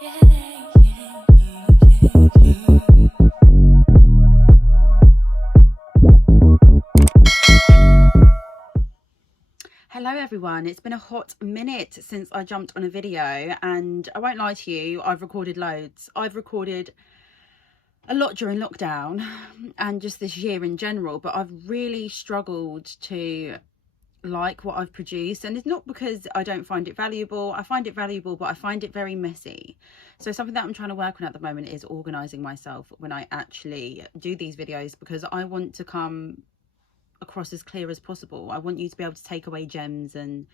Hello everyone, it's been a hot minute since I jumped on a video, and I won't lie to you, I've recorded loads. I've recorded a lot during lockdown and just this year in general, but I've really struggled to like what I've produced, and it's not because I don't find it valuable. I find it valuable, but I find it very messy. So something that I'm trying to work on at the moment is organising myself when I actually do these videos, because I want to come across as clear as possible. I want you to be able to take away gems, and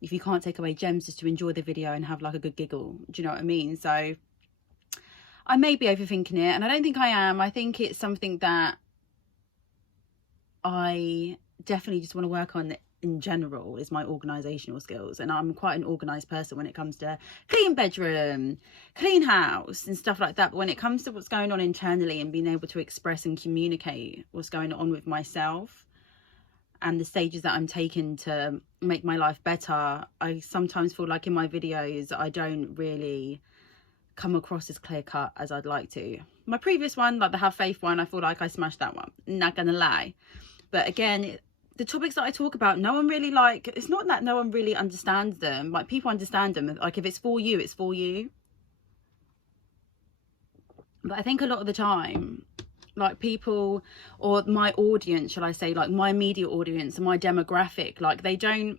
if you can't take away gems, just to enjoy the video and have like a good giggle. Do you know what I mean? So I may be overthinking it, and I don't think I am. I think it's something that I definitely just want to work on in general, is my organisational skills. And I'm quite an organised person when it comes to clean bedroom, clean house and stuff like that. But when it comes to what's going on internally and being able to express and communicate what's going on with myself and the stages that I'm taking to make my life better, I sometimes feel like in my videos I don't really come across as clear cut as I'd like to. My previous one, like the Have Faith one, I feel like I smashed that one, not gonna lie. But again, the topics that I talk about, no one really, like, it's not that no one really understands them. Like, people understand them. Like, if it's for you, it's for you. But I think a lot of the time, like, people, or my audience, shall I say, like my immediate audience and my demographic, like, they don't,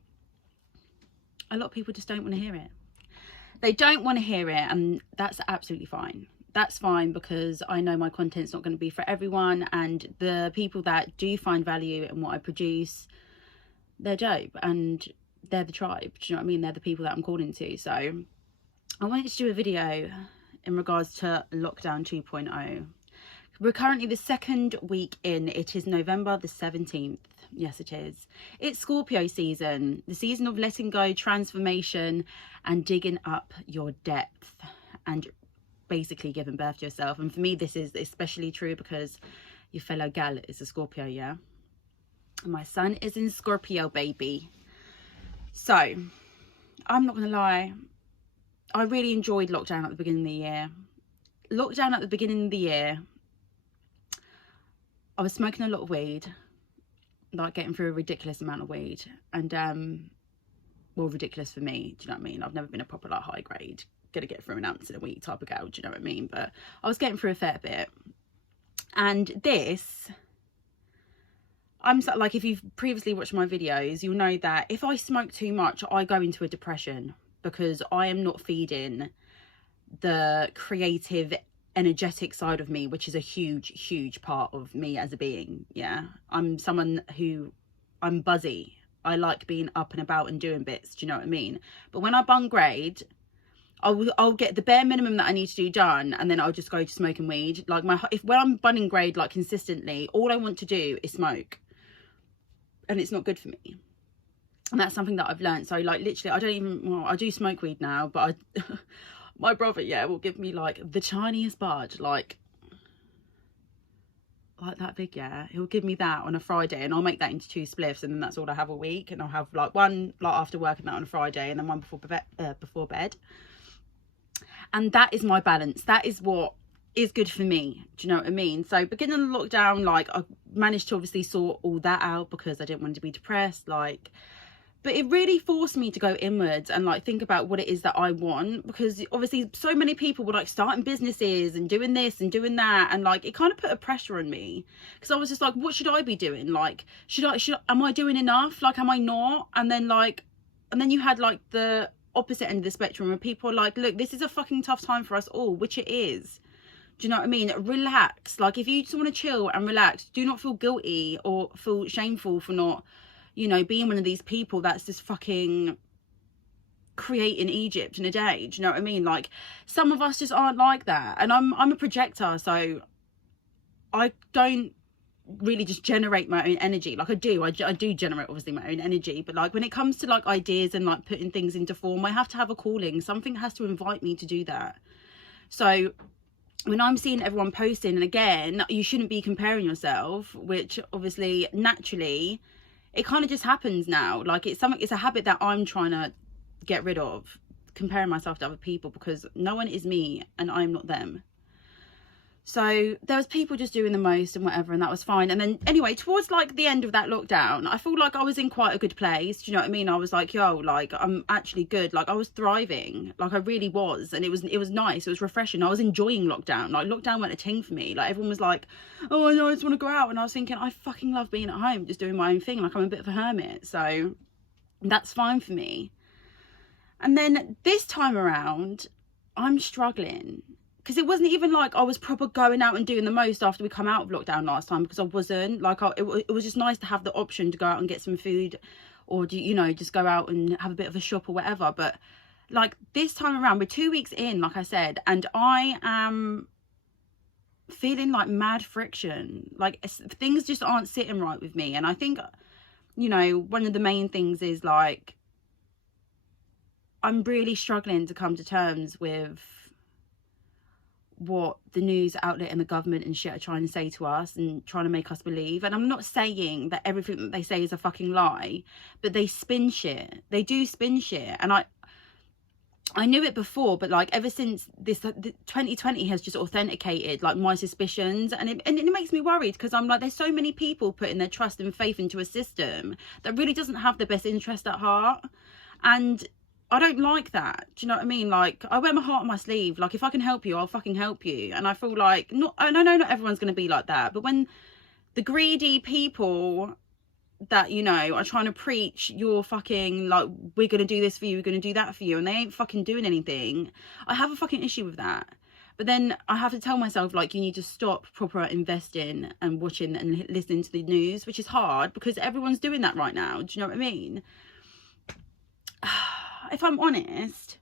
a lot of people just don't want to hear it. They don't want to hear it, and that's absolutely fine. That's fine, because I know my content's not going to be for everyone, and the people that do find value in what I produce, they're dope, and they're the tribe. Do you know what I mean? They're the people that I'm calling to. So I wanted to do a video in regards to lockdown 2.0. We're currently the second week in. It is November the 17th. Yes, it is. It's Scorpio season, the season of letting go, transformation, and digging up your depth, and basically giving birth to yourself. And for me, this is especially true because your fellow gal is a Scorpio, yeah? My sun is in Scorpio, baby. So I'm not gonna lie, I really enjoyed lockdown at the beginning of the year. Lockdown at the beginning of the year, I was smoking a lot of weed, like getting through a ridiculous amount of weed, and well, ridiculous for me, do you know what I mean? I've never been a proper, like, high grade, gonna get through an ounce in a week type of girl, do you know what I mean? But I was getting through a fair bit. And this, I'm so, like, if you've previously watched my videos, you'll know that if I smoke too much, I go into a depression, because I am not feeding the creative, energetic side of me, which is a huge part of me as a being. Yeah, I'm someone who, I'm buzzy. I like being up and about and doing bits, do you know what I mean? But when I bung grade, I'll get the bare minimum that I need to do done, and then I'll just go to smoking weed. Like, when I'm bunning grade, like, consistently, all I want to do is smoke, and it's not good for me. And that's something that I've learned. So, like, literally, I don't even, well, I do smoke weed now, but my brother, yeah, will give me like the tiniest bud, like that big, yeah. He'll give me that on a Friday, and I'll make that into 2 spliffs, and then that's all I have a week. And I'll have like one, like, after work, and that on a Friday, and then one before bed. And that is my balance. That is what is good for me. Do you know what I mean? So beginning of the lockdown, like, I managed to obviously sort all that out because I didn't want to be depressed, like, but it really forced me to go inwards and, like, think about what it is that I want, because obviously so many people were like starting businesses and doing this and doing that, and like it kind of put a pressure on me, because I was just like, what should I be doing? Like, am I doing enough? Like, am I not? And then you had like the opposite end of the spectrum where people are like, look, this is a fucking tough time for us all, which it is. Do you know what I mean? Relax. Like, if you just want to chill and relax, do not feel guilty or feel shameful for not, you know, being one of these people that's just fucking creating Egypt in a day. Do you know what I mean? Like, some of us just aren't like that. And I'm a projector, so I don't really just generate my own energy. Like, I do generate, obviously, my own energy, but like when it comes to like ideas and like putting things into form, I have to have a calling. Something has to invite me to do that. So when I'm seeing everyone posting, and again, you shouldn't be comparing yourself, which obviously naturally it kind of just happens now. Like, it's a habit that I'm trying to get rid of, comparing myself to other people, because no one is me and I'm not them. So there was people just doing the most and whatever, and that was fine. And then anyway, towards like the end of that lockdown, I feel like I was in quite a good place. Do you know what I mean? I was like, yo, like I'm actually good. Like I was thriving, like I really was. And it was nice. It was refreshing. I was enjoying lockdown. Like lockdown went a ting for me. Like everyone was like, oh, I know, I just want to go out. And I was thinking, I fucking love being at home, just doing my own thing. Like I'm a bit of a hermit. So that's fine for me. And then this time around, I'm struggling. Because it wasn't even like I was proper going out and doing the most after we come out of lockdown last time, because I wasn't. Like, it was just nice to have the option to go out and get some food, or, you know, just go out and have a bit of a shop or whatever. But, like, this time around, we're 2 weeks in, like I said, and I am feeling like mad friction. Like, things just aren't sitting right with me. And I think, you know, one of the main things is, like, I'm really struggling to come to terms with what the news outlet and the government and shit are trying to say to us and trying to make us believe. And I'm not saying that everything that they say is a fucking lie, but they spin shit. They do spin shit. And I knew it before, but like ever since this 2020 has just authenticated like my suspicions, and it makes me worried, because I'm like, there's so many people putting their trust and faith into a system that really doesn't have the best interest at heart. And I don't like that. Do you know what I mean? Like, I wear my heart on my sleeve. Like, if I can help you, I'll fucking help you. And I feel like, I know not everyone's going to be like that, but when the greedy people that, you know, are trying to preach you're fucking, like, we're going to do this for you, we're going to do that for you, and they ain't fucking doing anything, I have a fucking issue with that. But then I have to tell myself, like, you need to stop proper investing and watching and listening to the news, which is hard because everyone's doing that right now. Do you know what I mean? If I'm honest,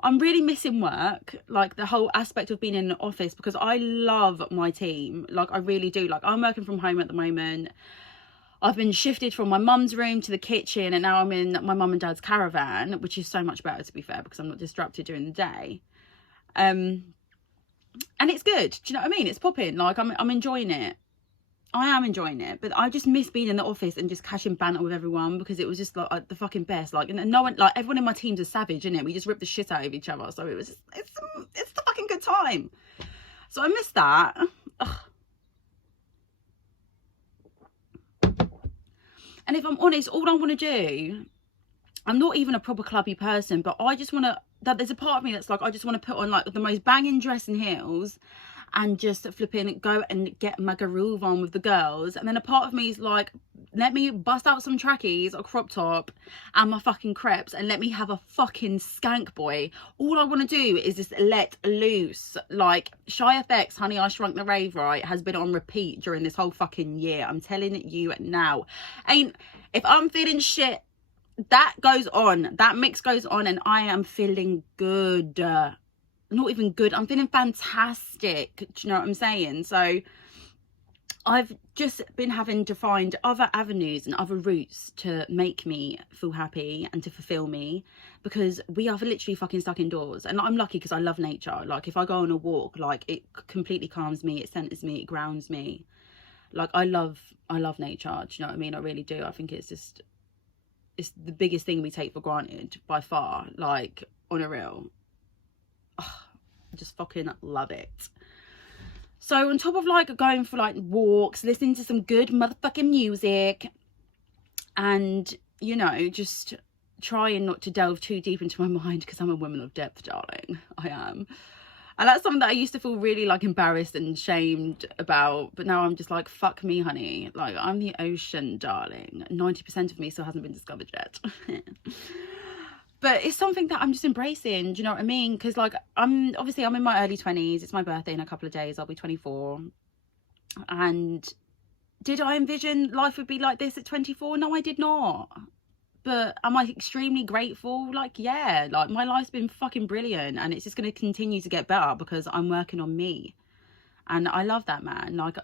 I'm really missing work, like the whole aspect of being in an office, because I love my team. Like, I really do. Like, I'm working from home at the moment. I've been shifted from my mum's room to the kitchen, and now I'm in my mum and dad's caravan, which is so much better, to be fair, because I'm not disrupted during the day. And it's good. Do you know what I mean? It's popping. Like, I'm enjoying it. I am enjoying it, but I just miss being in the office and just catching banter with everyone, because it was just like the fucking best. Like, and no one, like, everyone in my team's a savage, innit? We just rip the shit out of each other. So it was just, it's the fucking good time. So I miss that. Ugh. And if I'm honest, all I want to do, I'm not even a proper clubby person, but I just want to, that there's a part of me that's like, I just want to put on like the most banging dress and heels and just flipping go and get my groove on with the girls. And then a part of me is like, let me bust out some trackies, a crop top and my fucking crepes, and let me have a fucking skank boy. All I want to do is just let loose. Like, Shy FX, Honey I Shrunk the Rave, right, has been on repeat during this whole fucking year. I'm telling you now. If I'm feeling shit, that goes on, that mix goes on, and I am feeling good. Not even good, I'm feeling fantastic. Do you know what I'm saying? So I've just been having to find other avenues and other routes to make me feel happy and to fulfill me, because we are literally fucking stuck indoors. And I'm lucky because I love nature. Like, if I go on a walk, like, it completely calms me, it centers me, it grounds me. Like, I love nature. Do you know what I mean? I really do. I think it's the biggest thing we take for granted by far, like, on a real. I just fucking love it. So on top of like going for like walks, listening to some good motherfucking music, and, you know, just trying not to delve too deep into my mind, because I'm a woman of depth, darling. I am. And that's something that I used to feel really like embarrassed and shamed about, but now I'm just like, fuck me, honey. Like, I'm the ocean, darling. 90% of me still hasn't been discovered yet. But it's something that I'm just embracing. Do you know what I mean? Because, like, I'm in my early 20s. It's my birthday in a couple of days. I'll be 24. And did I envision life would be like this at 24? No, I did not. But am I extremely grateful? Like, yeah. Like, my life's been fucking brilliant. And it's just going to continue to get better because I'm working on me. And I love that, man. Like,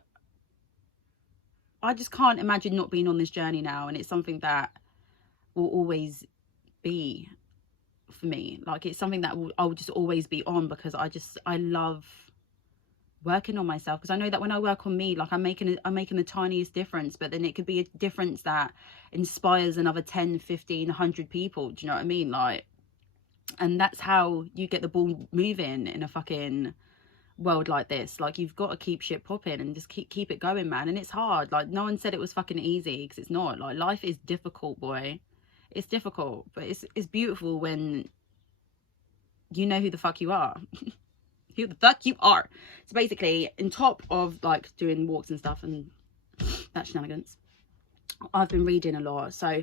I just can't imagine not being on this journey now. And it's something that will always be for me. Like, it's something that I'll just always be on, because I love working on myself, because I know that when I work on me, like, I'm making the tiniest difference, but then it could be a difference that inspires another 10, 15, 100 people. Do you know what I mean? Like, And that's how you get the ball moving in a fucking world like this. Like, you've got to keep shit popping and just keep it going, man. And it's hard. Like, no one said it was fucking easy, because it's not. Like, life is difficult, boy. It's difficult, but it's beautiful when you know who the fuck you are. Who the fuck you are. So basically, on top of like doing walks and stuff and that shenanigans, I've been reading a lot. So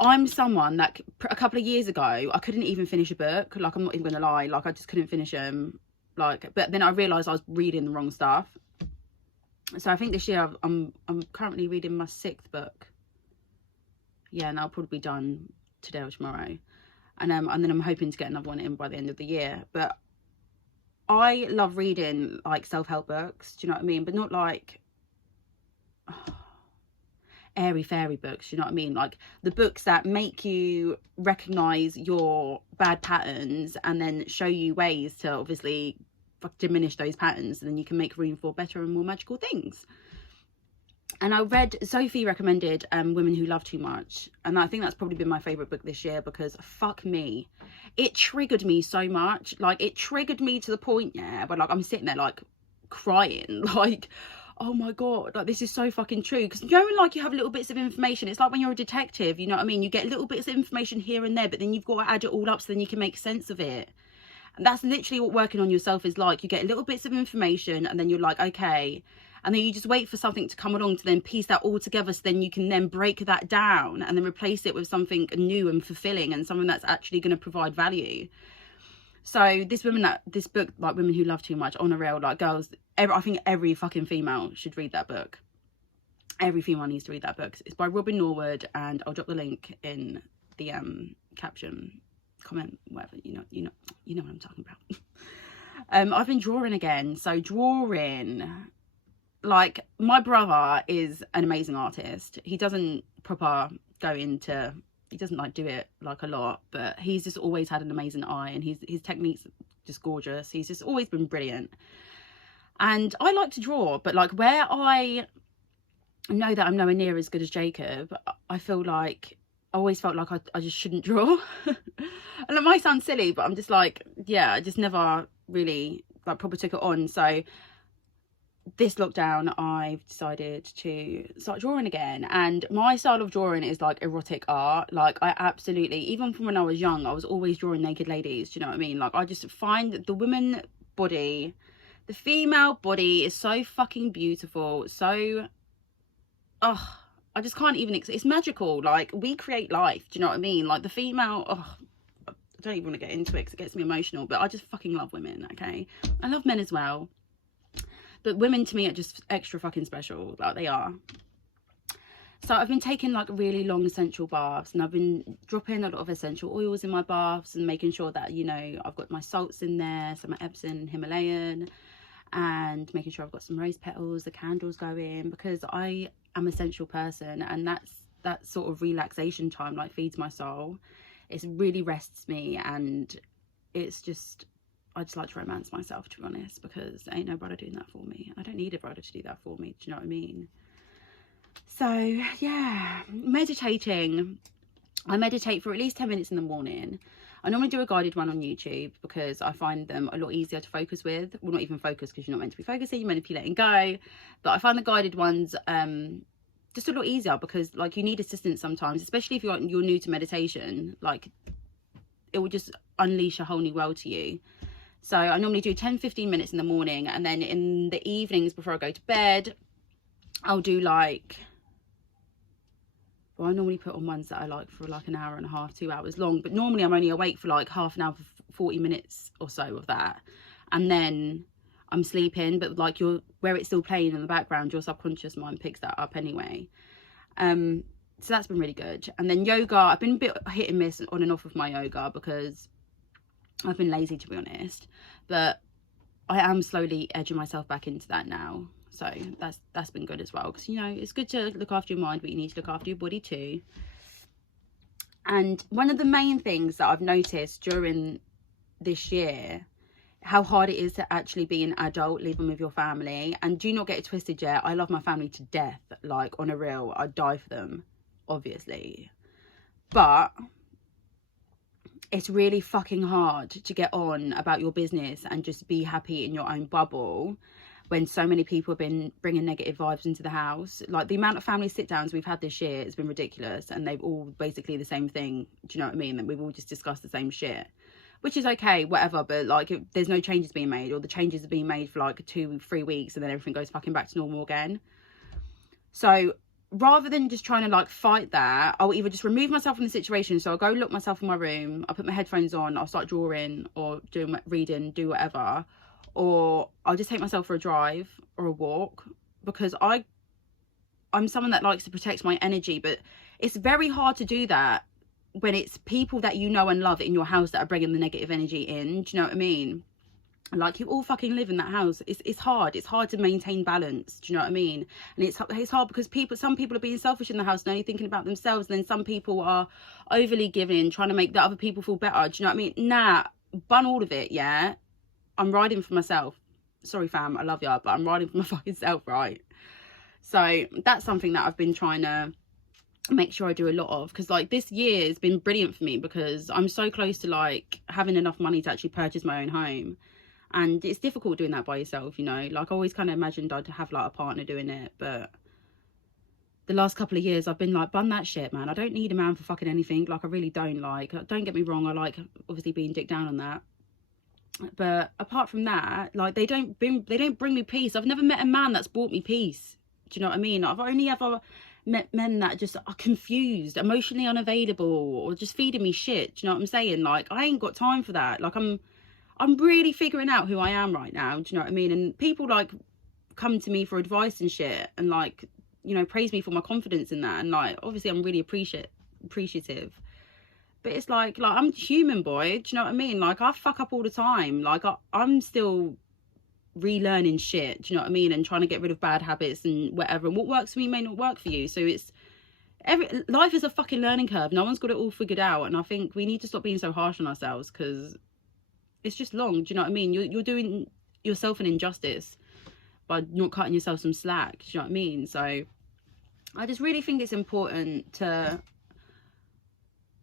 I'm someone that a couple of years ago, I couldn't even finish a book. Like, I'm not even gonna lie, like, I just couldn't finish them. Like, but then I realized I was reading the wrong stuff. So I think this year I'm currently reading my 6th book. Yeah, and I'll probably be done today or tomorrow. And then I'm hoping to get another one in by the end of the year. But I love reading like self-help books, do you know what I mean? But not like airy fairy books, do you know what I mean? Like the books that make you recognize your bad patterns and then show you ways to obviously diminish those patterns, and then you can make room for better and more magical things. And I read, Sophie recommended Women Who Love Too Much, and I think that's probably been my favorite book this year, because fuck me, it triggered me so much. Like, it triggered me to the point, yeah, but like I'm sitting there like crying, like, oh my god, like this is so fucking true. Because you know, when like you have little bits of information, it's like when you're a detective, you know what I mean? You get little bits of information here and there, but then you've got to add it all up so then you can make sense of it. And that's literally what working on yourself is like. You get little bits of information and then you're like, okay, and then you just wait for something to come along to then piece that all together, so then you can then break that down and then replace it with something new and fulfilling and something that's actually going to provide value. So this book, like Women Who Love Too Much, on a real, like, girls, I think every fucking female should read that book. Every female needs to read that book. It's by Robin Norwood, and I'll drop the link in the caption, comment, whatever. You know what I'm talking about. I've been drawing again. So drawing, like, my brother is an amazing artist. He doesn't proper go into, he doesn't like do it like a lot, but he's just always had an amazing eye, and his technique's just gorgeous. He's just always been brilliant. And I like to draw, but like where I know that I'm nowhere near as good as Jacob, I feel like, I always felt like I just shouldn't draw. And it might sound silly, but I'm just like, yeah, I just never really like proper took it on. So this lockdown, I've decided to start drawing again, and my style of drawing is like erotic art. Like, I absolutely, even from when I was young, I was always drawing naked ladies, do you know what I mean? Like, I just find that the women body, the female body is so fucking beautiful, so I just can't even, it's magical. Like, we create life, do you know what I mean? Like, the female, I don't even want to get into it because it gets me emotional, but I just fucking love women, okay? I love men as well, but women to me are just extra fucking special, like they are. So I've been taking like really long essential baths, and I've been dropping a lot of essential oils in my baths and making sure that, you know, I've got my salts in there, so my Epsom and Himalayan, and making sure I've got some rose petals, the candles going, because I am an essential person, and that sort of relaxation time like feeds my soul. It really rests me, and it's just, I just like to romance myself, to be honest, because ain't no brother doing that for me. I don't need a brother to do that for me, do you know what I mean? So yeah, meditating. I meditate for at least 10 minutes in the morning. I normally do a guided one on YouTube because I find them a lot easier to focus with. Well, not even focus, because you're not meant to be focusing, you're meant to be letting go. But I find the guided ones just a lot easier, because like, you need assistance sometimes, especially if you're new to meditation. Like, it will just unleash a whole new world to you. So I normally do 10-15 minutes in the morning, and then in the evenings before I go to bed, I'll do like, well, I normally put on ones that I like for like an hour and a half, 2 hours long, but normally I'm only awake for like half an hour, 40 minutes or so of that, and then I'm sleeping. But like, where it's still playing in the background, your subconscious mind picks that up anyway. So that's been really good. And then yoga, I've been a bit hit and miss on and off with my yoga because I've been lazy, to be honest, but I am slowly edging myself back into that now. So that's been good as well, because, you know, it's good to look after your mind, but you need to look after your body too. And one of the main things that I've noticed during this year, how hard it is to actually be an adult living with your family. And do not get it twisted yet, I love my family to death, like on a real, I'd die for them, obviously, but it's really fucking hard to get on about your business and just be happy in your own bubble when so many people have been bringing negative vibes into the house. Like, the amount of family sit downs we've had this year has been ridiculous, and they've all basically the same thing. Do you know what I mean? That we've all just discussed the same shit, which is okay, whatever, but like, there's no changes being made, or the changes are being made for like 2-3 weeks and then everything goes fucking back to normal again. So rather than just trying to like fight that, I'll either just remove myself from the situation. So I'll go lock myself in my room, I'll put my headphones on, I'll start drawing or doing reading, do whatever, or I'll just take myself for a drive or a walk, because I'm someone that likes to protect my energy. But it's very hard to do that when it's people that you know and love in your house that are bringing the negative energy in. Do you know what I mean? Like, you all fucking live in that house. It's hard to maintain balance. Do you know what I mean? And it's hard because some people are being selfish in the house and only thinking about themselves, and then some people are overly giving, trying to make the other people feel better. Do you know what I mean? Nah, bun all of it. Yeah, I'm riding for myself. Sorry fam, I love ya, but I'm riding for my fucking self, right? So that's something that I've been trying to make sure I do a lot of, because like this year has been brilliant for me because I'm so close to like having enough money to actually purchase my own home. And it's difficult doing that by yourself, you know. Like, I always kind of imagined I'd have like a partner doing it, but the last couple of years I've been like, bun that shit, man. I don't need a man for fucking anything. Like, I really don't. Like, don't get me wrong, I like obviously being dick down on that, but apart from that, like, they don't bring me peace. I've never met a man that's brought me peace. Do you know what I mean? I've only ever met men that just are confused, emotionally unavailable, or just feeding me shit. Do you know what I'm saying? Like, I ain't got time for that. Like, I'm really figuring out who I am right now. Do you know what I mean? And people like come to me for advice and shit, and like, you know, praise me for my confidence in that. And like, obviously I'm really appreciative. But it's like I'm human, boy. Do you know what I mean? Like, I fuck up all the time. Like, I'm still relearning shit. Do you know what I mean? And trying to get rid of bad habits and whatever. And what works for me may not work for you. So life is a fucking learning curve. No one's got it all figured out. And I think we need to stop being so harsh on ourselves, because it's just long. Do you know what I mean? You're doing yourself an injustice by not cutting yourself some slack. Do you know what I mean? So I just really think it's important to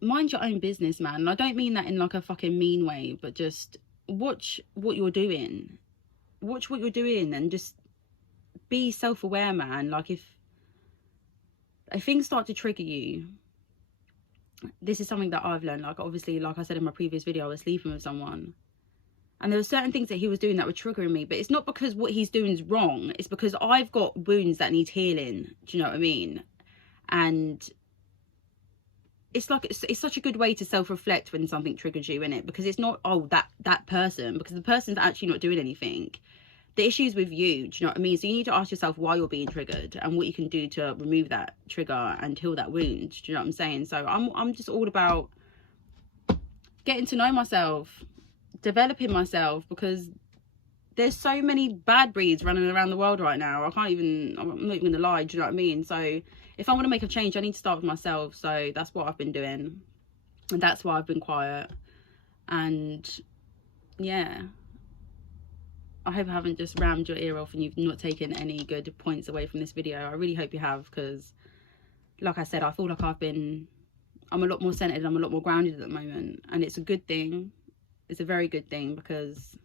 mind your own business, man. And I don't mean that in like a fucking mean way, but just watch what you're doing. Watch what you're doing and just be self-aware, man. Like, if things start to trigger you, this is something that I've learned. Like, obviously, like I said in my previous video, I was sleeping with someone, and there were certain things that he was doing that were triggering me. But it's not because what he's doing is wrong. It's because I've got wounds that need healing. Do you know what I mean? And it's like, it's such a good way to self-reflect when something triggers you, innit? Because it's not, oh, that person, because the person's actually not doing anything. The issue's with you. Do you know what I mean? So you need to ask yourself why you're being triggered and what you can do to remove that trigger and heal that wound. Do you know what I'm saying? So I'm just all about getting to know myself, developing myself, because there's so many bad breeds running around the world right now. I'm not even gonna lie. Do you know what I mean? So if I want to make a change, I need to start with myself. So that's what I've been doing, and that's why I've been quiet. And yeah, I hope I haven't just rammed your ear off and you've not taken any good points away from this video. I really hope you have, because like I said, I feel like I'm a lot more centered, I'm a lot more grounded at the moment, and it's a good thing. It's a very good thing, because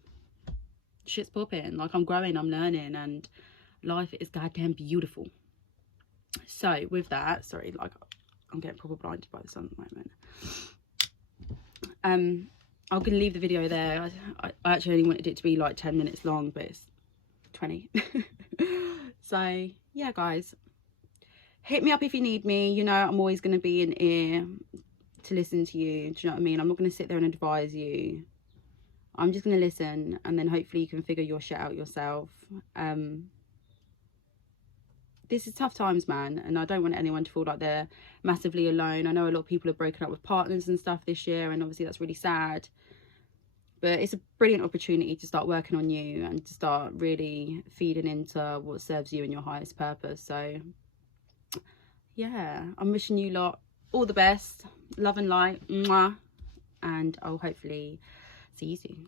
shit's popping. Like, I'm growing, I'm learning, and life is goddamn beautiful. So with that, sorry, like, I'm getting proper blinded by the sun at the moment. I'm gonna leave the video there. I actually only wanted it to be like 10 minutes long, but it's 20. So yeah, guys, hit me up if you need me. You know, I'm always gonna be an ear to listen to you. Do you know what I mean? I'm not gonna sit there and advise you. I'm just gonna listen, and then hopefully you can figure your shit out yourself. This is tough times, man, and I don't want anyone to feel like they're massively alone. I know a lot of people have broken up with partners and stuff this year, and obviously that's really sad. But it's a brilliant opportunity to start working on you and to start really feeding into what serves you and your highest purpose. So yeah, I'm wishing you lot all the best, love and light, mwah, and I'll hopefully see you soon.